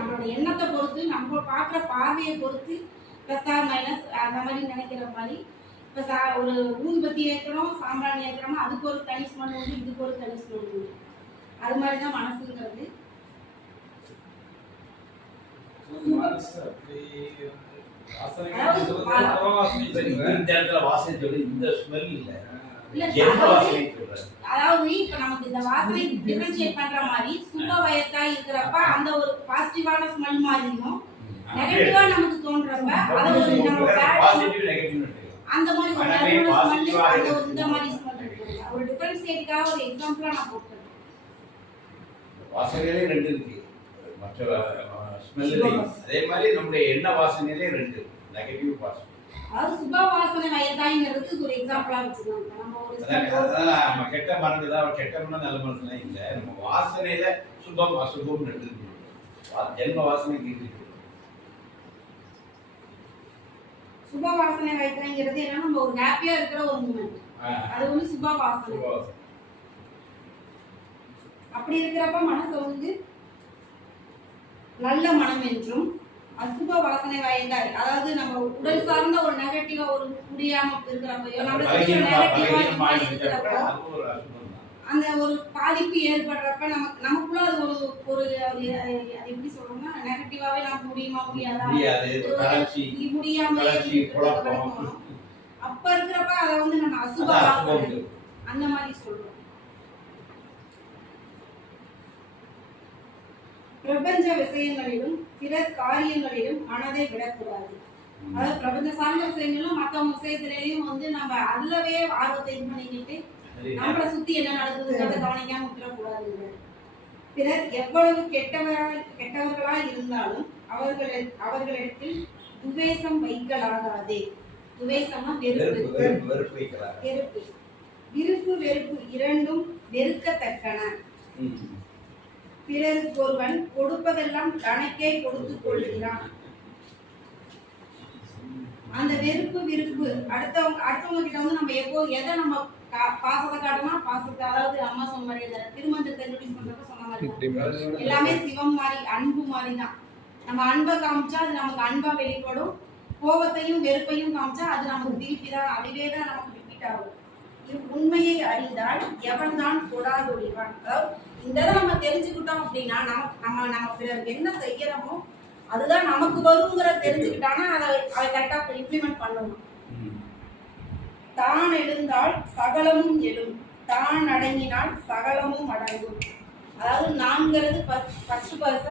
நம்மளோட எண்ணத்தை பொறுத்து, நம்ம பார்க்குற பார்வையை பொறுத்து ப்ளஸ் ஆர் மைனஸ் அந்த மாதிரி நினைக்கிற மாதிரி. இப்போ ஒரு ஊதுபத்தி ஏற்றுறோம், சாம்பிராணி ஏற்றுறோம்னா அதுக்கு ஒரு தனி ஸ்மெல் உண்டு, இதுக்கு ஒரு தனி ஸ்மெல் உண்டு. அது மாதிரி தான் மனசுங்கிறது. அதாவது இப்ப நமக்கு இந்த வாசனை டிஃபரன்ஷியேட் பண்ற மாதிரி சுப வயத்தா இருக்கிறப்ப அந்த ஒரு பாசிட்டிவான ஸ்மெல் மாதிரியும், நெகட்டிவா நமக்கு தோன்றப்ப அத ஒரு நம்ம பாசிட்டிவ் நெகட்டிவ் அந்த மாதிரி ஒரு ஸ்மெல் அந்த ஒரு இந்த மாதிரி ஸ்மெல் இருக்கு. ஒரு டிஃபரன்ஷியேட்டுக்காக ஒரு எக்ஸாம்பிளா நான் போட்டேன். வாசனையிலே ரெண்டு இருக்கு, மற்ற ஸ்மெல்லே அதே மாதிரி நம்மளுடைய எண்ணெய் வாசனையிலே ரெண்டு நெகட்டிவ் வாசனை. அது சுப வாசனை வயதாங்கிறது ஒரு எக்ஸாம்பிளா வச்சுக்கலாம். நம்ம ஒரு நம்ம கெட்ட மருந்து தான், கெட்ட மருந்து நல்ல மருந்து இல்லை, நம்ம வாசனையில சுபம் அசுபம் ரெண்டு இருக்கு. ஜென்ம வாசனைக்கு இருக்கு. சுப வாசனை வயதாங்கிறது என்னன்னா நம்ம ஒரு ஹாப்பியா இருக்கிற ஒரு மூமெண்ட், அது வந்து சுப வாசனை. அப்படி இருக்கிறப்ப மனசு வந்து நல்ல மனம் என்றும், அசுப வாசனை வாய்ந்தார் அதாவது நம்ம உடல் சார்ந்த ஒரு நெகட்டிவா ஒரு முடியாம இருக்கிறப்போ நெகட்டிவா இருக்கிறப்போ அந்த ஒரு பாதிப்பு ஏற்படுறப்ப நமக்குள்ள அது ஒரு ஒரு எப்படி சொல்றோம்னா நெகட்டிவாவே நம்ம முடியுமா முடியாதா முடியாம அப்ப இருக்கிறப்ப அதை வந்து நம்ம அசுப வாசனை அந்த மாதிரி சொல்றோம். பிரபஞ்ச விஷயங்களிலும் பிற காரியங்களிலும் மனதை விடக்கூடாது. அதாவது பிரபஞ்ச சார்ந்த விஷயங்களும் மற்றவங்க விஷயத்திலையும் வந்து நம்ம அதுலவே ஆர்வத்தை இது பண்ணிக்கிட்டு நம்மளை சுத்தி என்ன நடக்குதுங்கிறத கவனிக்காம விட்டுறக்கூடாது. பிறர் எவ்வளவு கெட்டவர்களா இருந்தாலும் அவர்களிடத்தில் துவேஷம் வைக்கலாகாதே. துவேஷம்னா வெறுப்பு, விருப்பு வெறுப்பு இரண்டும் வெறுக்கத்தக்கன. பிறருக்கு ஒருவன் கொடுப்பதெல்லாம் தனக்கே கொடுத்துக் கொள்கிறான். அந்த வெறுப்பு விருப்பு அடுத்தவங்க கிட்ட வந்து நம்ம எப்போ எதை நம்ம பாசத்தை காட்டணும்னா பாசத்தை, அதாவது அம்மா சொன்ன மாதிரி இந்த திருமணத்தை இன்ட்ரோடியூஸ் பண்றப்ப சொன்ன மாதிரி எல்லாமே சிவம் மாதிரி அன்பு மாதிரி தான். நம்ம அன்பை காமிச்சா அது நமக்கு அன்பா வெளிப்படும், கோபத்தையும் வெறுப்பையும் காமிச்சா அது நமக்கு திருப்பி தான் அதுவே தான் நமக்கு ரிப்பீட் ஆகும். உண்மையை அறிந்தால் எவன் தான் கொடாதொழிவான். அதாவது இந்த நம்ம தெரிஞ்சுக்கிட்டோம் அப்படின்னா நம்ம பிறருக்கு என்ன செய்யறோமோ அதுதான் நமக்கு வருங்கிற தெரிஞ்சுக்கிட்டானா அதை கரெக்டா இம்ப்ளிமெண்ட் பண்ணணும். தான் எழுந்தால் சகலமும் எழும், தான் அடங்கினால் சகலமும் அடங்கும். அதாவது நான்கிறது ஃபர்ஸ்ட் பர்சன்,